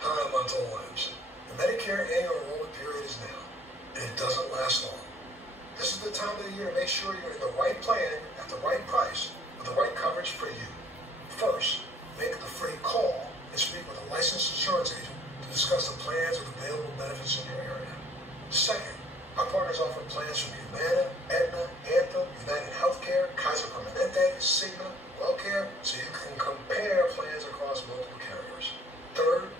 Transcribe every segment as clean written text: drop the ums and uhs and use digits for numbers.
Hi, I'm Montel Williams. The Medicare annual enrollment period is now, and it doesn't last long. This is the time of the year to make sure you're in the right plan at the right price with the right coverage for you. First, make the free call and speak with a licensed insurance agent to discuss the plans with available benefits in your area. Second, our partners offer plans from Humana, Aetna, Anthem, United Healthcare, Kaiser Permanente, Cigna, WellCare, so you can compare plans across multiple carriers. Third,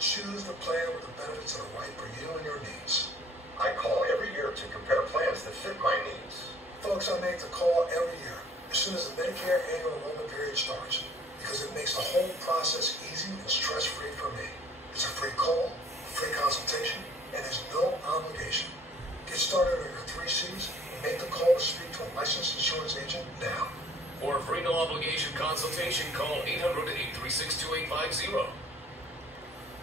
choose the plan with the benefits that are right for you and your needs. I call every year to compare plans that fit my needs. Folks, I make the call every year as soon as the Medicare annual enrollment period starts because it makes the whole process easy and stress-free for me. It's a free call, free consultation, and there's no obligation. Get started on your 3 C's and make the call to speak to a licensed insurance agent now. For a free no-obligation consultation, call 800-836-2850.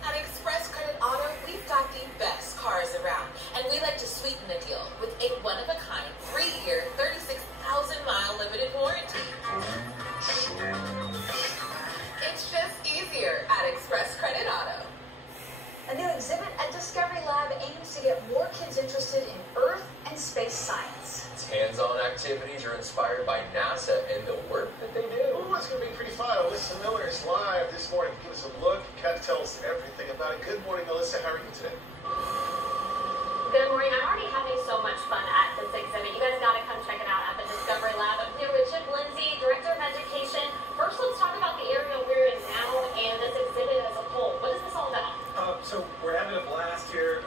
At Express Credit Auto, we've got the best cars around, and we like to sweeten the deal with a one-of-a-kind 3-year, 36,000-mile limited warranty. It's just easier at Express Credit Auto. A new exhibit at Discovery Lab aims to get more kids interested in Earth and space science. Its hands-on activities are inspired by NASA and the work that they do. Ooh, it's going to be pretty fun. Alyssa Miller is live this morning to give us a look. Kat tells us everything about it. Good morning, Alyssa. How are you today? Good morning. I'm already having so much fun at this exhibit. You guys got to come check it out at the Discovery Lab. I'm here with Chip Lindsay, Director of Education. First, let's talk about the area we're in now and this exhibit as a whole. What is this all about? So we're having a blast here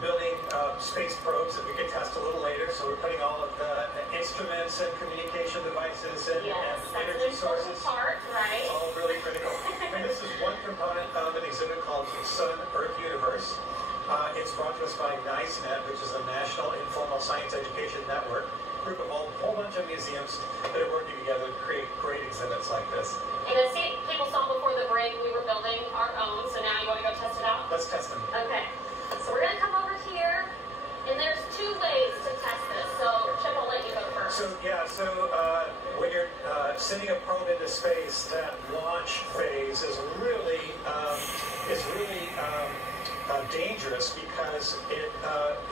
building space probes that we can test a little later. So we're putting all of the instruments and communication devices and energy sources. Part, right? All really critical. And this is one component of an exhibit called Sun, Earth, Universe. It's brought to us by NICENet, which is the National Informal Science Education Network, a group of a whole bunch of museums that are working together to create great exhibits like this. And as people saw before the break, we were building our own, so now you want to go test it out? Let's test them. Okay. So we're going to come over here, and there's 2 ways to test this. So, Chip, I'll let you go first. So when you're sending a probe into space, that launch phase is really dangerous because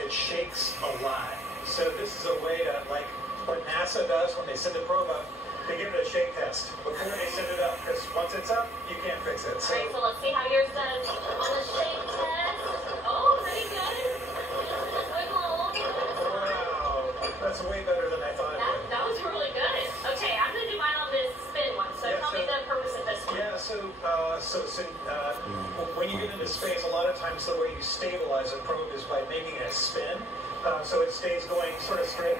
it shakes a lot. So this is a way to, like what NASA does when they send a probe up, they give it a shake test before they send it up, because once it's up, you can't fix it. So, all right, so let's see how yours does on the shake test. Oh, pretty good. Wiggle. Wow, that's way better than I thought it would. That was really good. Okay, I'm going to do mine on this spin one. So tell me the purpose of this one. Yeah, when you get into space, a lot of times the way you stabilize a probe is by making it spin, so it stays going sort of straight.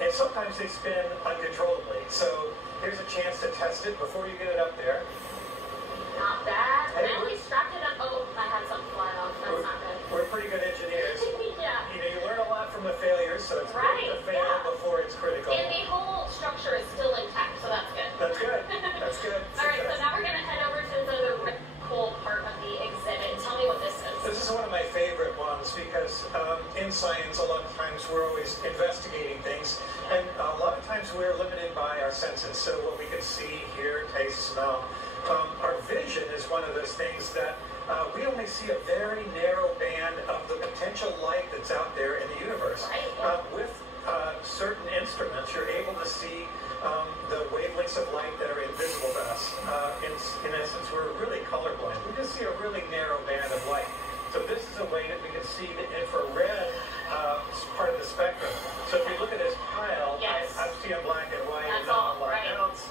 And sometimes they spin uncontrollably. So here's a chance to test it before you get it up there. Not bad. I only strapped it up. Oh, I had something fly off. That's not good. We're pretty good engineers. Yeah. You learn a lot from the failures, so it's good to fail before it's critical. And the whole structure is still intact, so that's good. That's good. That's good. All right, so now we're going to head over to the other cool part of the exhibit. Tell me what this is. This is one of my favorite ones because in science, a lot of times we're always investigating things, and a lot of times we're limited by our senses. So what we can see, hear, taste, smell. Our vision is one of those things that we only see a very narrow band of the potential light that's out there in the universe. Right. With certain instruments, you're able to see the wavelengths of light that are invisible to us. In essence, we're really colorblind. We just see a really narrow band of light. So this is a way that we can see the infrared part of the spectrum. So if you look at this pile, I see a black and white and not blackouts.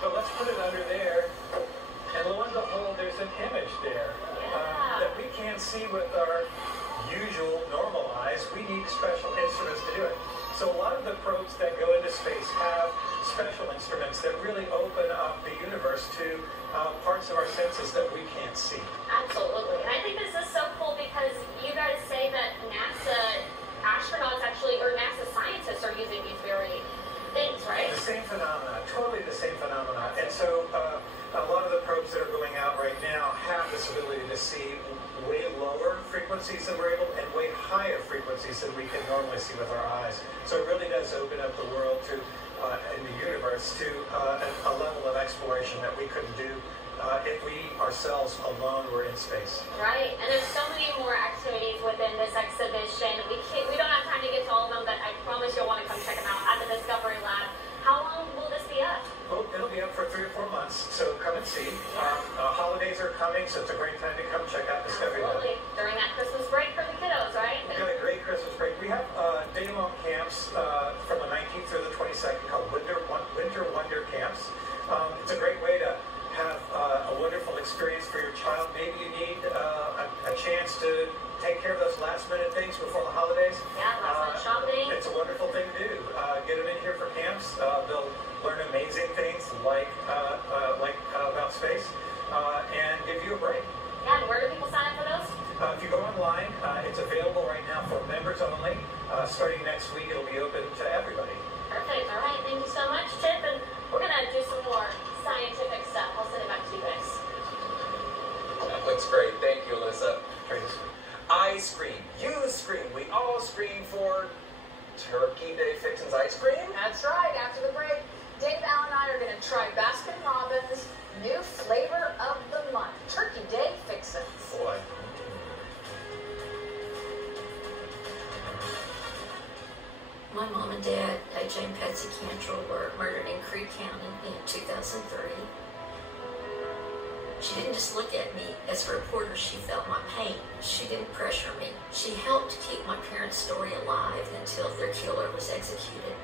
But let's put it under there, and lo and behold, there's an image there that we can't see with our usual normal eyes. We need special instruments to do it. So a lot of the probes that go into space have special instruments that really open up the universe to parts of our senses that we can't see. Absolutely. And I think this is so cool because you guys say that NASA astronauts actually, or NASA scientists are using these very things, right? The same phenomena, totally the same phenomena. And so a lot of the probes that are going out right now have this ability to see way lower frequencies than we're able, and way higher frequencies than we can normally see with our eyes. So it really does open up the world to, in the universe, to a level of exploration that we couldn't do if we are ourselves alone were in space. Right, and there's so many more activities within this exhibition. We don't have time to get to all of them, but I promise you'll want to come check them out at the Discovery Lab. How long will this be up? Well, it'll be up for 3 or 4 months, so come and see. Holidays are coming, so it's a great time to come check out Discovery Lab. Absolutely. During that Christmas break for the kiddos, right? We've got a great Christmas break. We have day-long camps from the 19th through the 22nd called Winter Wonder Camps. It's a great way to have a wonderful experience for your child. Maybe you need a chance to take care of those last-minute things before the holidays. Yeah, last-minute shopping. It's a wonderful thing to do. Get them in here for camps. They'll learn amazing things like about space and give you a break. Yeah, and where do people sign up for those? If you go online, it's available right now for members only. Starting next week, it'll be open to everybody. Perfect. All right. Thank you so much, Chip. And we're going to do some more scientific stuff. I'll send it back to you guys. That looks great. Thank you, Alyssa. Great. I scream. You scream. We all scream for Turkey Day Fixin's ice cream. That's right. After the break, Dave, Al, and I are going to try Baskin-Robbins' new flavor of the month, Turkey Day Fixins. Boy. My mom and dad, AJ and Patsy Cantrell, were murdered in Creek County in 2003. She didn't just look at me as a reporter, she felt my pain. She didn't pressure me. She helped keep my parents' story alive until their killer was executed.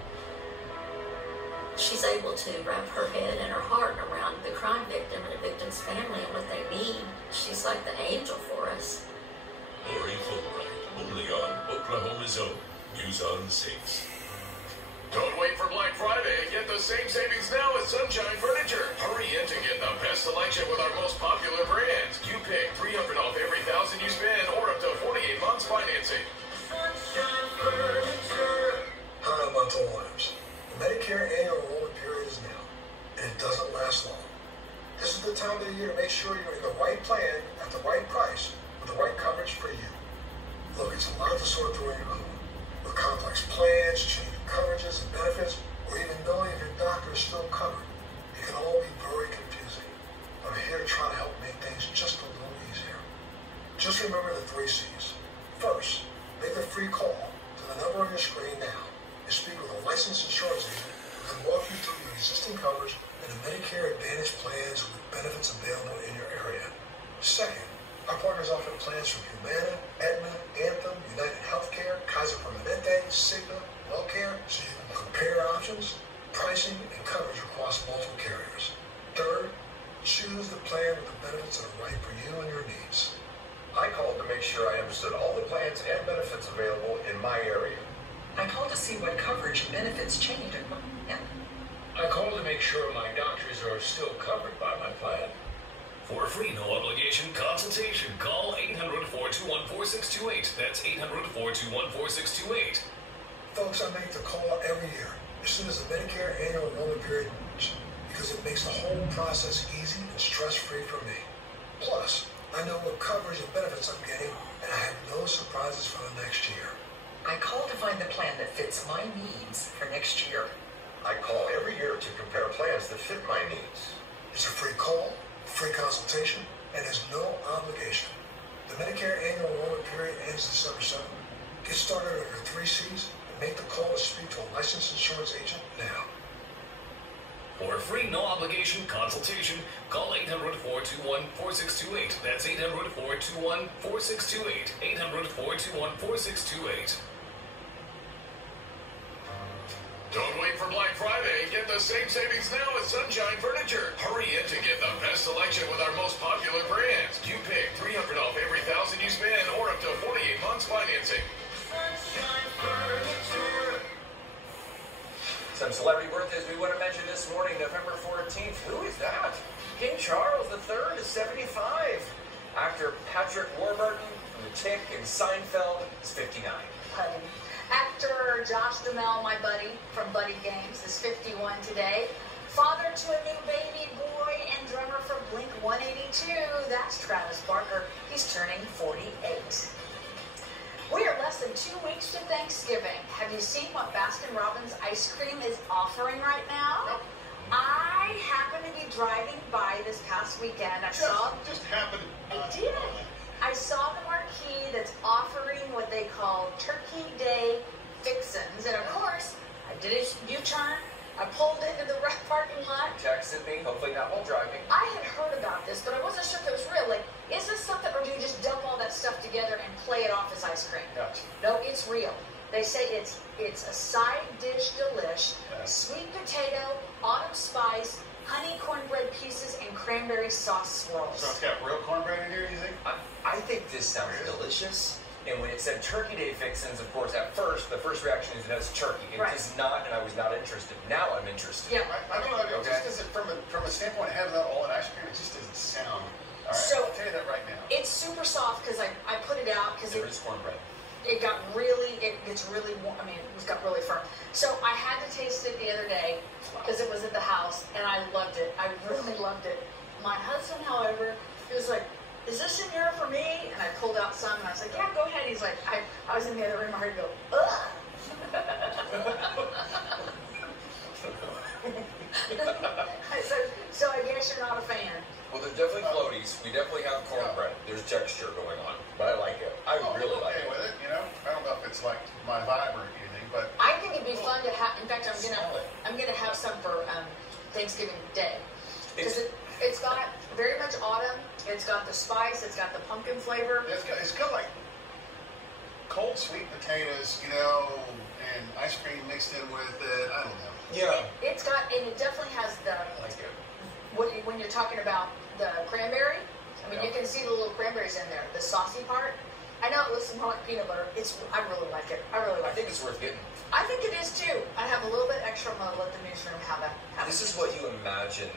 She's able to wrap her head and her heart around the crime victim and the victim's family and what they need. She's like the angel for us. Lori Fulbright, only on Oklahoma's Own News on 6. Don't wait for Black Friday. Get the same savings now at Sunshine Furniture. Hurry in to get the best selection with our most popular brands. You pick $300 off every $1,000 you spend or up to 48 months financing. Sunshine Furniture. Hi, I'm Montel Williams. The Medicare annual enrollment period is now, and it doesn't last long. This is the time of the year to make sure you're in the right plan at the right price with the right coverage for you. Look, it's a lot to sort through on your own. With complex plans, changing coverages and benefits, or even knowing if your doctor is still covered. It can all be very confusing. But I'm here to try to help make things just a little easier. Just remember the 3 C's. First, make a free call to the number on your screen now and speak with a licensed insurance agent who can walk you through your existing coverage and the Medicare Advantage plans with benefits available in your area. Second, our partners offer plans from Humana, Aetna, Anthem, United Healthcare, Kaiser Permanente, Cigna, WellCare, so you can compare options, pricing, and coverage across multiple carriers. Third, choose the plan with the benefits that are right for you and your needs. I called to make sure I understood all the plans and benefits available in my area. I called to see what coverage and benefits changed in my area. I called to make sure my doctors are still covered by my plan. For a free, no-obligation consultation, call 800-421-4628. That's 800-421-4628. Folks, I make the call every year as soon as the Medicare annual enrollment period ends because it makes the whole process easy and stress-free for me. Plus, I know what coverage and benefits I'm getting, and I have no surprises for the next year. I called to find the plan that fits my needs for next year. I call every year to compare plans that fit my needs. It's a free call, free consultation, and there's no obligation. The Medicare annual enrollment period ends December 7th. Get started on your 3 C's and make the call to speak to a licensed insurance agent now. For a free, no-obligation consultation, call 800-421-4628. That's 800-421-4628. 800-421-4628. Don't wait for Black Friday. Get the same savings now at Sunshine Furniture. Hurry in to get the best selection with our most popular brands. You pick $300 off every $1,000 you spend or up to 48 months financing. Sunshine Furniture. Some celebrity birthdays we want to mention this morning, November 14th. Who is that? King Charles III is 75. Actor Patrick Warburton from The Tick and Seinfeld is 59. Actor Josh Duhamel, my buddy from Buddy Games, is 51 today. Father to a new baby boy and drummer for Blink-182, that's Travis Barker. He's turning 48. We are less than 2 weeks to Thanksgiving. Have you seen what Baskin-Robbins ice cream is offering right now? I I happened to be driving by this past weekend. Just happened. I did. I saw the marquee that's offering what they call Turkey Day fixins, and of course, I did a U-turn. I pulled into the parking lot. You texted me, hopefully not while driving. I had heard about this, but I wasn't sure if it was real. Like, is this something, or do you just dump all that stuff together and play it off as ice cream? No, it's real. They say it's a side dish delish, sweet potato, autumn spice, honey cornbread pieces, and cranberry sauce swirls. So it's got real cornbread in here, you think? I think this sounds delicious. And when it said Turkey Day fixins, of course, at first, the first reaction is that's turkey. It does not, and I was not interested. Now I'm interested. Yeah. I don't know. It just doesn't, from a standpoint of having that all in ice cream, it just doesn't sound. All right, So, I'll tell you that right now. It's super soft because I put it out because There is cornbread. it got really, it gets really warm. I mean, it got really firm. So I had to taste it the other day because it was at the house, and I loved it. I really loved it. My husband, however, he was like, "Is this in here for me?" And I pulled out some, and I was like, "Yeah, go ahead." He's like, I was in the other room, I heard him go, "Ugh." So I guess you're not a fan. Well, there's definitely floaties. We definitely have cornbread. There's texture going on, but I like it. I really like it. With it, you know. I don't know if it's like my vibe or anything, but I think it'd be fun to have. In fact, I'm gonna have some for Thanksgiving Day because it's got very much autumn. It's got the spice. It's got the pumpkin flavor. It's got like cold sweet potatoes, you know, and ice cream mixed in with it. I don't know. Yeah. It's got, and it definitely has the. I like it. When you're talking about the cranberry, I mean, you can see the little cranberries in there. The saucy part. I know it looks more like peanut butter. I really like it. I think it's worth getting. I think it is too. I have a little bit extra. I'm gonna let the newsroom have that. This is what you imagine,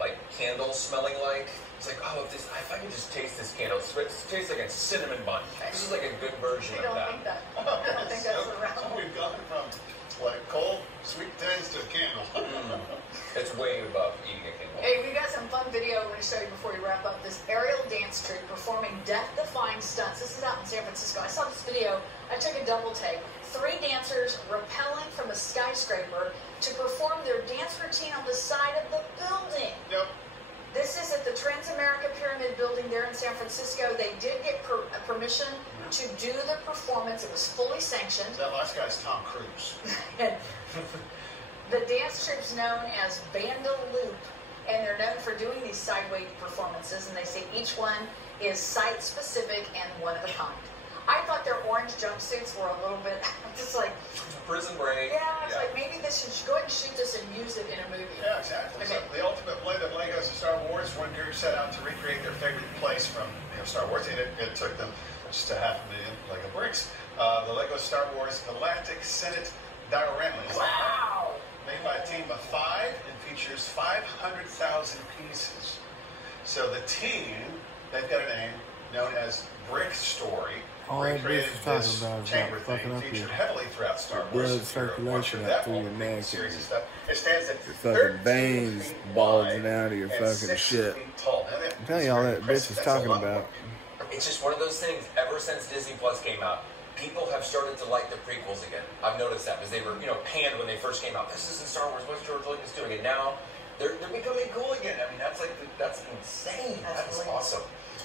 like candles smelling like. It's like, oh, if I could just taste this candle, it tastes like a cinnamon bun. This is like a good version of that. I don't think that's around. We've gone from like cold sweet potatoes to a candle. It's way above eating a candle. Hey, we got some fun video I'm going to show you before we wrap up. This aerial dance troupe performing death-defying stunts. This is out in San Francisco. I saw this video. I took a double take. 3 dancers rappelling from a skyscraper to perform their dance routine on the side of the building. Yep. This is at the Transamerica Pyramid Building there in San Francisco. They did get permission to do the performance. It was fully sanctioned. That last guy's Tom Cruise. The dance troupe's known as Bandaloop, and they're known for doing these sideway performances, and they say each one is site-specific and one of a kind. I thought their orange jumpsuits were a little bit just like... Prison break. Yeah, it's like maybe this should go ahead and shoot this and use it in a movie. Yeah, exactly. Okay. So the ultimate blend of Legos and Star Wars, one group set out to recreate their favorite place from Star Wars, and it took them just a 500,000 Lego bricks. The Lego Star Wars Galactic Senate Diorama. Wow! Made by a team of 5 and features 500,000 pieces. So the team, they've got a name known as Brick Story. All that bitch is talking about is chamber like fucking theme up featured your heavily throughout Star Wars. blood circulation up through your neck and series of stuff. It stands at your fucking veins bulging out of your fucking shit. I'm telling you all that bitch is talking about. It's just one of those things. Ever since Disney Plus came out, people have started to like the prequels again. I've noticed that because they were, panned when they first came out. This isn't Star Wars. What's George Lucas doing? And now they're becoming cool again. I mean, that's insane. That's awesome.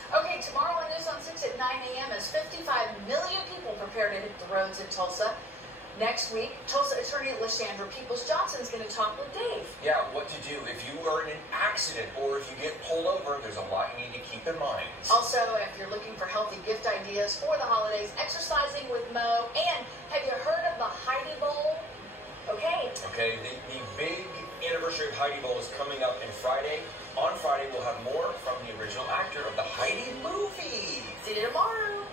Okay, tomorrow on News on 6 at 9 a.m. as 55 million people prepare to hit the roads in Tulsa. Next week, Tulsa attorney Lashandra Peoples-Johnson is going to talk with Dave. Yeah, what to do if you are in an accident or if you get pulled over. There's a lot you need to keep in mind. Also, if you're looking for healthy gift ideas for the holidays, exercising with Mo, and have you heard of the Heidi Bowl? Okay. Okay, the big anniversary of Heidi Bowl is coming up on Friday. On Friday, we'll have more from the original actor of the Heidi movie. See you tomorrow.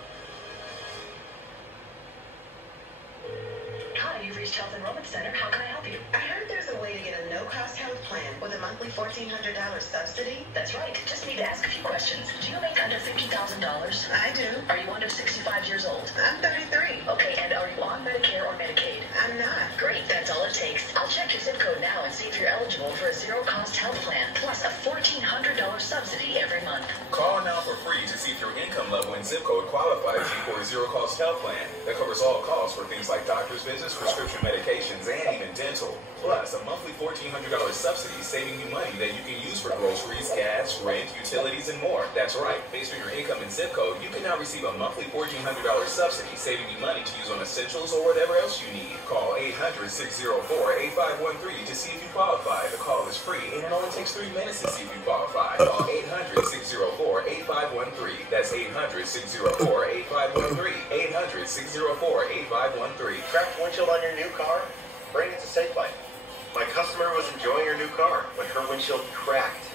Hi, you've reached Health Enrollment Center. How can I help you? I heard there's a way to get a no-cost health plan with a monthly $1,400 subsidy. That's right. Just need to ask a few questions. Do you make under $50,000? I do. Are you under 65 years old? I'm 33. Okay, and are you on Medicare or Medicaid? I'm not. Great, that's all it takes. I'll check your zip code now and see if you're eligible for a zero-cost health plan, plus a $1,400 subsidy every month. Call now for free to see if your income level and zip code qualifies you for a zero-cost health plan that covers all costs for things like doctor's visits, prescription medications, and even dental. Plus, a monthly $1,400 subsidy saving you money that you can use for groceries, gas, rent, utilities, and more. That's right. Based on your income and zip code, you can now receive a monthly $1,400 subsidy saving you money to use on essentials or whatever else you need. Call 800-604-8513 to see if you qualify. The call is free, and it only takes 3 minutes to see if you qualify. Call 800-604-8513. That's 800-604-8513. 800-604-8513. Cracked windshield on your new car? Bring it to SafeLife. My customer was enjoying her new car when her windshield cracked.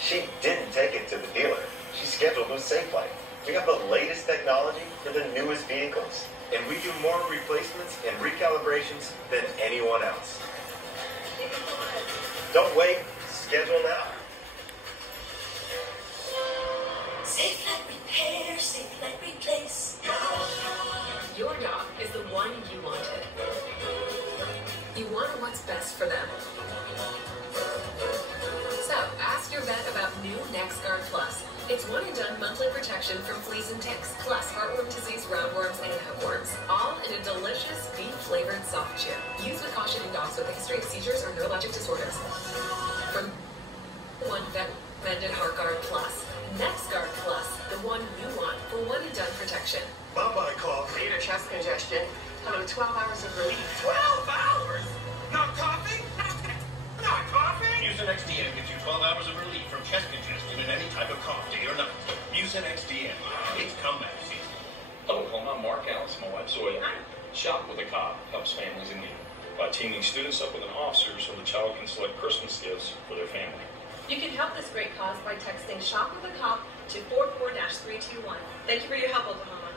She didn't take it to the dealer. She scheduled with SafeLife. We have the latest technology for the newest vehicles, and we do more replacements and recalibrations than anyone else. Don't wait. Schedule now. SafeLife Repair, SafeLife Replace. Your dog is the one you wanted. You want what's best for them. So, ask your vet about new NexGuard Plus. It's one-and-done monthly protection from fleas and ticks, plus heartworm disease, roundworms, and hookworms. All in a delicious, beef-flavored soft chew. Use with caution in dogs with a history of seizures or neurologic disorders. From one vet-recommended HeartGuard Plus. NexGuard Plus, the one you want for one-and-done protection. Bye-bye cough. Need a chest congestion. How about 12 hours of relief? 12 hours? Not coughing? Not coughing? Mucinex DM gives you 12 hours of relief from chest congestion and any type of cough, day or night. Mucinex DM. It's comeback season. Hello, home. I'm Mark Alice. My wife Zoe. Shop with a Cop helps families in need by teaming students up with an officer so the child can select Christmas gifts for their family. You can help this great cause by texting SHOP with a Cop to 44-321. Thank you for your help, Oklahoma.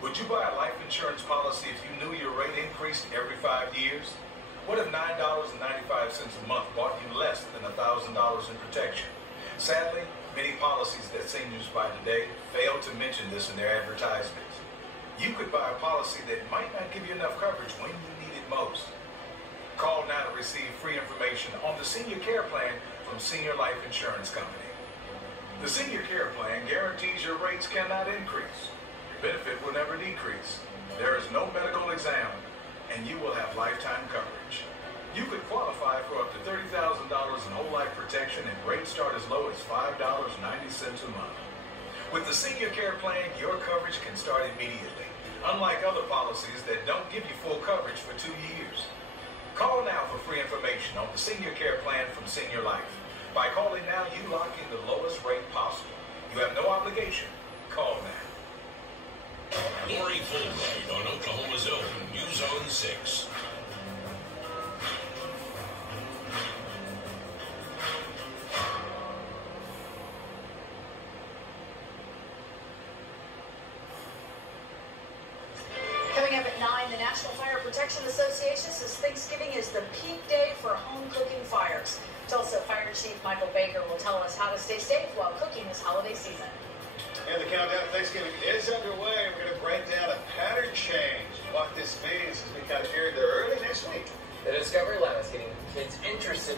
Would you buy a life insurance policy if you knew your rate increased every 5 years? What if $9.95 a month bought you less than $1,000 in protection? Sadly, many policies that seniors buy today fail to mention this in their advertisements. You could buy a policy that might not give you enough coverage when you need it most. Call now to receive free information on the Senior Care Plan from Senior Life Insurance Company. The Senior Care Plan guarantees your rates cannot increase. Your benefit will never decrease. There is no medical exam, and you will have lifetime coverage. You could qualify for up to $30,000 in whole life protection, and rates start as low as $5.90 a month. With the Senior Care Plan, your coverage can start immediately, unlike other policies that don't give you full coverage for 2 years. Call now for free information on the Senior Care Plan from Senior Life. By calling now, you lock in the lowest rate possible. You have no obligation. Call now. Lori Fulbright on Oklahoma's own News on 6. Coming up at 9, the National Fire Protection Association says Thanksgiving is the peak day for home cooking fires. Tulsa Fire Chief Michael Baker will tell us how to stay safe while cooking this holiday season. And the countdown to Thanksgiving is underway. We're going to break down a pattern change. What this means as we kind of hear there early next week. The Discovery Lab is getting kids interested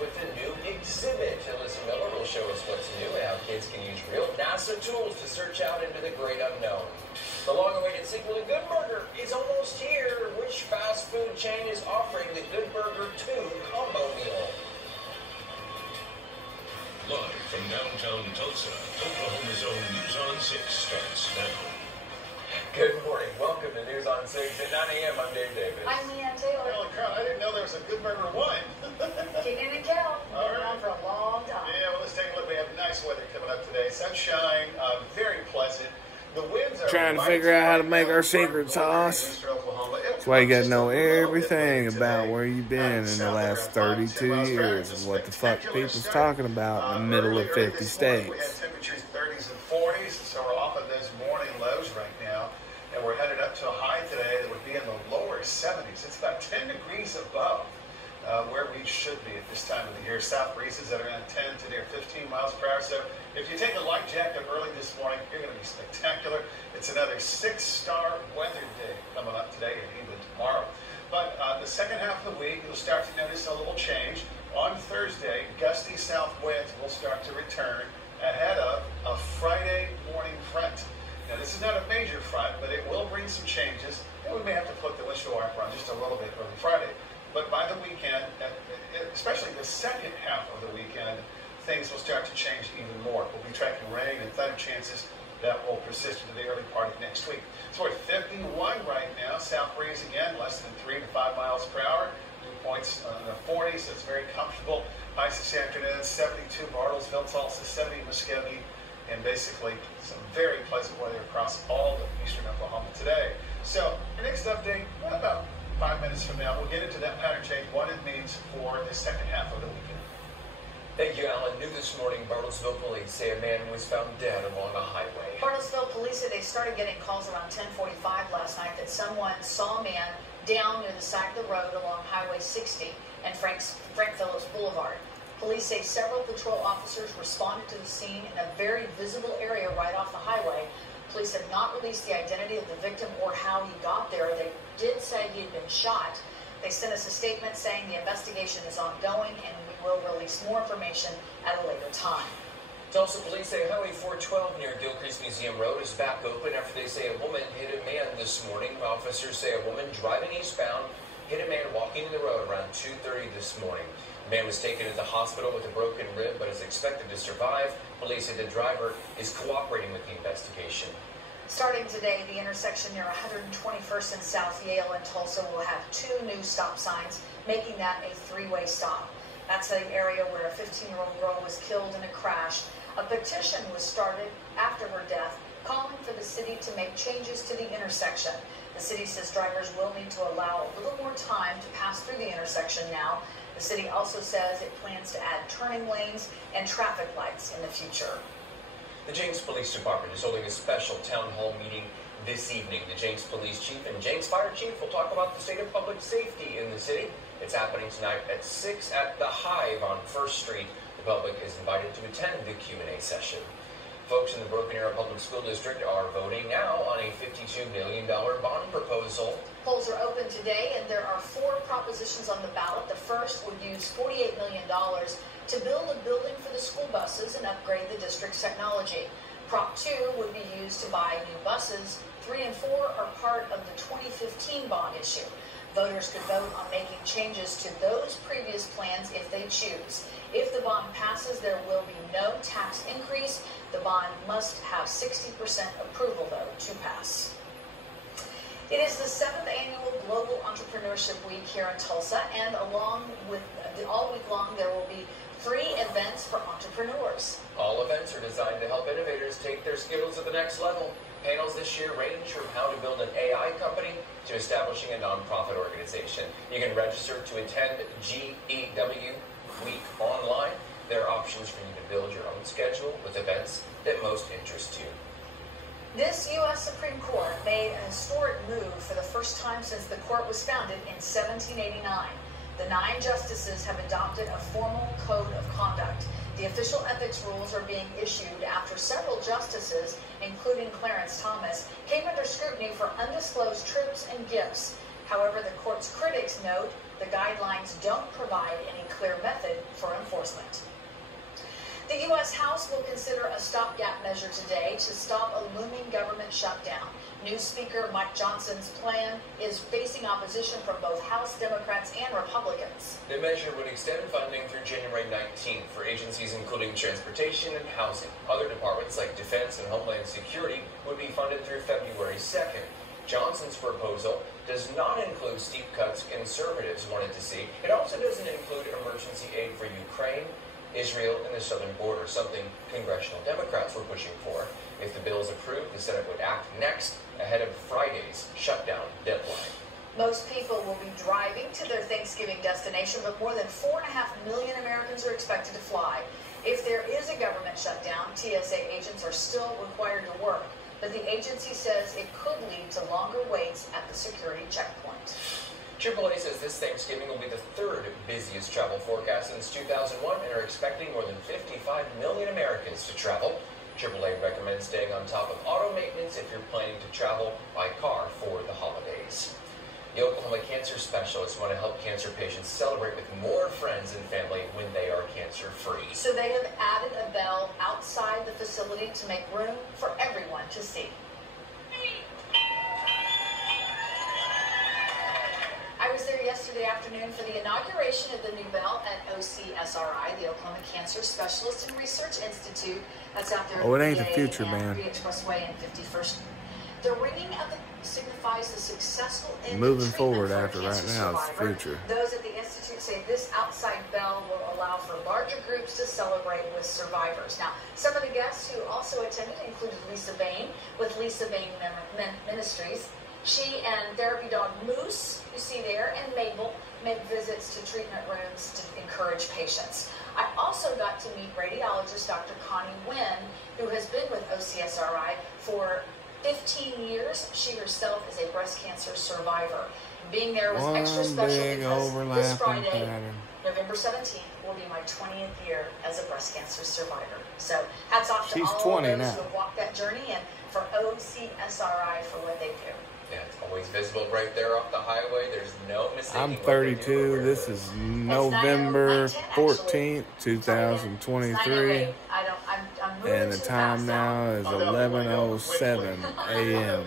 with the new exhibit. Alyssa Miller will show us what's new and how kids can use real NASA tools to search out into the great unknown. The long-awaited sequel to Good Burger is almost here. Which fast food chain is offering the Good Burger 2 combo meal? Live from downtown Tulsa, Oklahoma's own News on 6 starts now. Good morning. Welcome to News on 6 at 9 a.m. I'm Dave Davis. I'm Leanne Taylor. Holy crap, I didn't know there was a Good Burger 1. Keegan and Kel. All Been right. around for a long time. Yeah, well, let's take a look. We have nice weather coming up today. Sunshine, very pleasant. The winds are Trying to figure out how to make our secret sauce. That's why you got to know everything about where you've been in the last 32 years and what the fuck people's talking about in the middle of 50 states. We had temperatures 30s and 40s, so we're off of those morning lows right now. And we're headed up to a high today that would be in the lower 70s. It's about 10 degrees above where we should be at this time of the year. South breezes at around 10 to near 15 miles per hour. So if you take a light jacket early this morning, you're going to be spectacular. It's another 6-star weather day coming up today and even tomorrow. But the second half of the week, you'll start to notice a little change. On Thursday, gusty south winds will start to return ahead of a Friday morning front. Now, this is not a major front, but it will bring some changes, and we may have to put the windshield wiper on just a little bit early Friday. But by the weekend, especially the second half of the weekend, things will start to change even more. We'll be tracking rain and thunder chances that will persist into the early part of next week. So we're at 51 right now. South breeze again, less than 3 to 5 miles per hour. Dew points in the 40s, so it's very comfortable. Highs this afternoon, 72 Bartlesville, Tulsa, 70 Muskogee, and basically some very pleasant weather across all of eastern Oklahoma today. So your next update, about 5 minutes from now, we'll get into that pattern change, what it means for the second half of the weekend. Thank you, Alan. New this morning, Bartlesville police say a man was found dead along a highway. Bartlesville police say they started getting calls around 10:45 last night that someone saw a man down near the side of the road along Highway 60 and Frank Phillips Boulevard. Police say several patrol officers responded to the scene in a very visible area right off the highway. Police have not released the identity of the victim or how he got there. They did say he had been shot. They sent us a statement saying the investigation is ongoing and we will release more information at a later time. Tulsa police say Highway 412 near Gilcrease Museum Road is back open after they say a woman hit a man this morning. Officers say a woman driving eastbound hit a man walking in the road around 2:30 this morning. The man was taken to the hospital with a broken rib but is expected to survive. Police say the driver is cooperating with the investigation. Starting today, the intersection near 121st and South Yale in Tulsa will have 2 new stop signs, making that a 3-way stop. That's the area where a 15-year-old girl was killed in a crash. A petition was started after her death, calling for the city to make changes to the intersection. The city says drivers will need to allow a little more time to pass through the intersection now. The city also says it plans to add turning lanes and traffic lights in the future. The Jenks Police Department is holding a special town hall meeting this evening. The Jenks Police Chief and Jenks Fire Chief will talk about the state of public safety in the city. It's happening tonight at 6 at the Hive on 1st Street. The public is invited to attend the Q&A session. Folks in the Broken Arrow Public School District are voting now on a $52 million bond proposal. Polls are open today, and there are 4 propositions on the ballot. The first would use $48 million to build a building for the school buses and upgrade the district's technology. Prop 2 would be used to buy new buses. 3 and 4 are part of the 2015 bond issue. Voters could vote on making changes to those previous plans if they choose. If the bond passes, there will be no tax increase. The bond must have 60% approval, though, to pass. It is the 7th annual Global Entrepreneurship Week here in Tulsa, and all week long there will be 3 events for entrepreneurs. All events are designed to help innovators take their skills to the next level. Panels this year range from how to build an AI company to establishing a nonprofit organization. You can register to attend GEW Week online. There are options for you to build your own schedule with events that most interest you. This U.S. Supreme Court made a historic move for the first time since the court was founded in 1789. The 9 justices have adopted a formal code of conduct. The official ethics rules are being issued after several justices, including Clarence Thomas, came under scrutiny for undisclosed trips and gifts. However, the court's critics note the guidelines don't provide any clear method for enforcement. The U.S. House will consider a stopgap measure today to stop a looming government shutdown. New Speaker Mike Johnson's plan is facing opposition from both House Democrats and Republicans. The measure would extend funding through January 19th for agencies including transportation and housing. Other departments like Defense and Homeland Security would be funded through February 2nd. Johnson's proposal does not include steep cuts conservatives wanted to see. It also doesn't include emergency aid for Ukraine, Israel, and the southern border, something congressional Democrats were pushing for. If the bill is approved, the Senate would act next ahead of Friday's shutdown deadline. Most people will be driving to their Thanksgiving destination, but more than 4.5 million Americans are expected to fly. If there is a government shutdown, TSA agents are still required to work, but the agency says it could lead to longer waits at the security checkpoint. AAA says this Thanksgiving will be the 3rd busiest travel forecast since 2001 and are expecting more than 55 million Americans to travel. AAA recommends staying on top of auto maintenance if you're planning to travel by car for the holidays. The Oklahoma Cancer Specialists want to help cancer patients celebrate with more friends and family when they are cancer-free. So they have added a bell outside the facility to make room for everyone to see. I was there yesterday afternoon for the inauguration of the new bell at OCSRI, the Oklahoma Cancer Specialists and Research Institute. That's out there. Oh, it ain't the future, man. Expressway and 51st. The ringing of the signifies the successful end Moving of forward treatment after for a right cancer now is survivor. the future. Those at the Institute say this outside bell will allow for larger groups to celebrate with survivors. Now, some of the guests who also attended included Lisa Bain with Lisa Bain Ministries. She and therapy dog Moose, you see there, and Mabel make visits to treatment rooms to encourage patients. I also got to meet radiologist Dr. Connie Wynn, who has been with OCSRI for 15 years. She herself is a breast cancer survivor. Being there was extra special because this Friday, November 17th, will be my 20th year as a breast cancer survivor. So hats off to all those who have walked that journey and for OCSRI for what they do. Yeah, it's always visible right there off the highway. There's no mistaking. I'm 32. This is November 14th, 2023. And the time now is 11:07 a.m.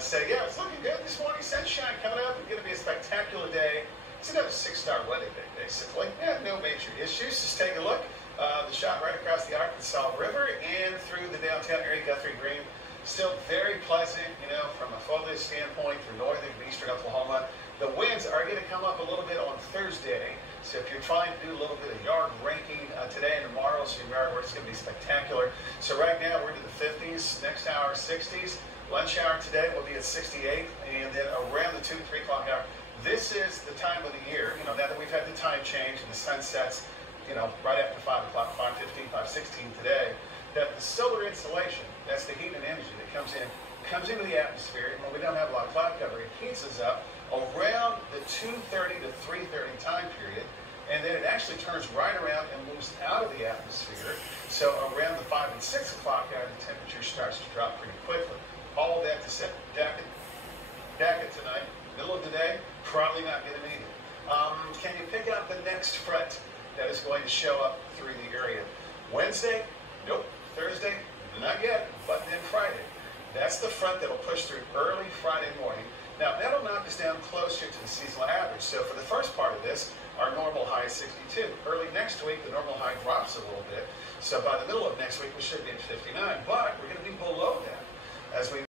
So yeah, it's looking good this morning. Sunshine coming up. It's going to be a spectacular day. It's another 6-star wedding day, basically. Yeah, no major issues. Just take a look. The shot right across the Arkansas River and through the downtown area, Guthrie Green. Still very pleasant, you know, from a foliage standpoint through northern and eastern Oklahoma. The winds are going to come up a little bit on Thursday. So if you're trying to do a little bit of yard raking today and tomorrow, so your yard work is going to be spectacular. So right now we're into the 50s, next hour 60s. Lunch hour today will be at 68, and then around the 2 to 3 o'clock hour. This is the time of the year, you know, now that we've had the time change and the sun sets, you know, right after 5 o'clock, 5:15, 5:16 today, that the solar insolation, that's the heat and energy that comes into the atmosphere, and when we don't have a lot of cloud cover, it heats us up around the 2:30 to 3:30 time period, and then it actually turns right around and moves out of the atmosphere. So around the 5 and 6 o'clock hour, the temperature starts to drop pretty quickly. All of that to set jacket tonight, middle of the day, probably not going to need it. Can you pick out the next front that is going to show up through the area? Wednesday? Nope. Thursday? Not yet, but then Friday. That's the front that will push through early Friday morning. Now, that'll knock us down closer to the seasonal average. So for the first part of this, our normal high is 62. Early next week, the normal high drops a little bit. So by the middle of next week, we should be at 59. But we're going to be below that as we